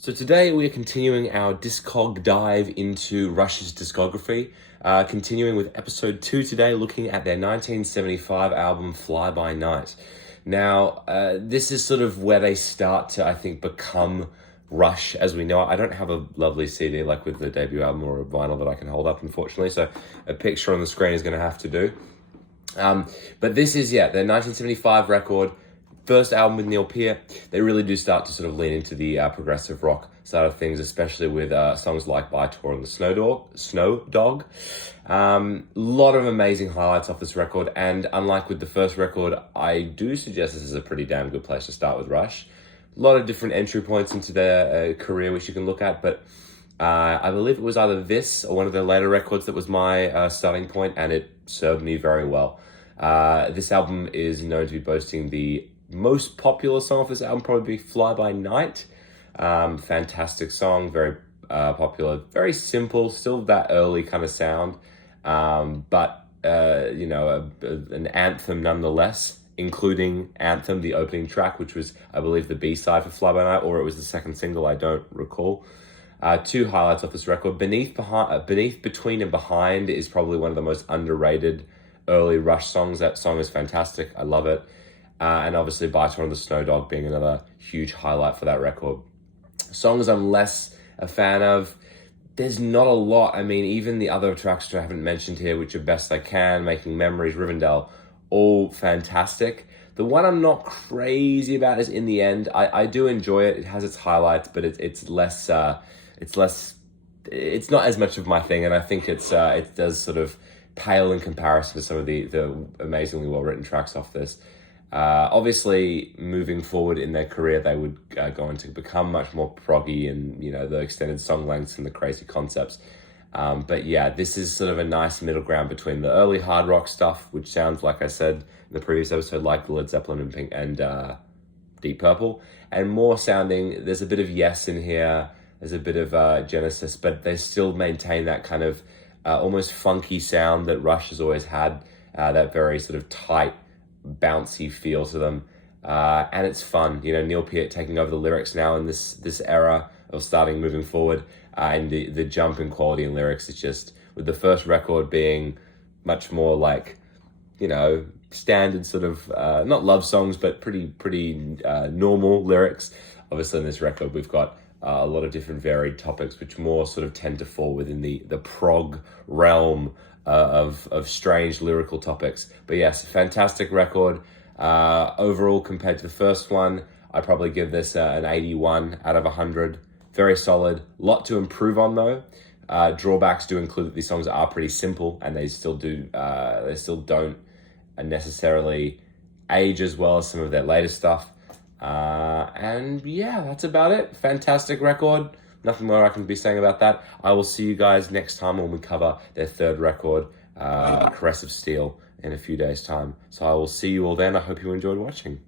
So today we are continuing our DISCOG dive into Rush's discography, continuing with episode 2 today, looking at their 1975 album Fly By Night. Now, this is sort of where they start to, I think, become Rush as we know it. I don't have a lovely CD like with the debut album or a vinyl that I can hold up, unfortunately, so a picture on the screen is going to have to do. But this is, their 1975 record. First album with Neal Peart. They really do start to sort of lean into the progressive rock side of things, especially with songs like By Tour and the Snow Dog. Lot of amazing highlights off this record, and unlike with the first record, I do suggest this is a pretty damn good place to start with Rush. A lot of different entry points into their career which you can look at, but I believe it was either this or one of their later records that was my starting point, and it served me very well. This album is known to be boasting the most popular song off this album, probably be Fly By Night. Fantastic song, very popular, very simple, still that early kind of sound, but an anthem nonetheless, including Anthem, the opening track, which was, I believe, the B-side for Fly By Night, or it was the second single, I don't recall. Two highlights off this record. Beneath, Between, and Behind is probably one of the most underrated early Rush songs. That song is fantastic. I love it. And obviously By Tour and the Snow Dog being another huge highlight for that record. Songs I'm less a fan of, there's not a lot. I mean, even the other tracks which I haven't mentioned here, which are Best I Can, Making Memories, Rivendell, all fantastic. The one I'm not crazy about is In the End. I do enjoy it. It has its highlights, but it's not as much of my thing, and I think it does sort of pale in comparison to some of the amazingly well-written tracks off this. Obviously, moving forward in their career, they would go on to become much more proggy and, the extended song lengths and the crazy concepts. But this is sort of a nice middle ground between the early hard rock stuff, which sounds, like I said in the previous episode, like Led Zeppelin and Pink and Deep Purple, and more sounding, there's a bit of Yes in here, there's a bit of Genesis, but they still maintain that kind of almost funky sound that Rush has always had, that very sort of tight, bouncy feel to them, and it's fun. Neal Peart taking over the lyrics now in this era of moving forward, and the jump in quality in lyrics is just, with the first record being much more like, standard sort of not love songs, but pretty normal lyrics. Obviously in this record we've got a lot of different varied topics which more sort of tend to fall within the prog realm of strange lyrical topics. But yes, fantastic record. Overall, compared to the first one, I'd probably give this an 81 out of 100. Very solid. Lot to improve on though. Drawbacks do include that these songs are pretty simple, and they still don't necessarily age as well as some of their later stuff. And that's about it. Fantastic record. Nothing more I can be saying about that. I will see you guys next time when we cover their third record, Caress of Steel, in a few days' time. So I will see you all then. I hope you enjoyed watching.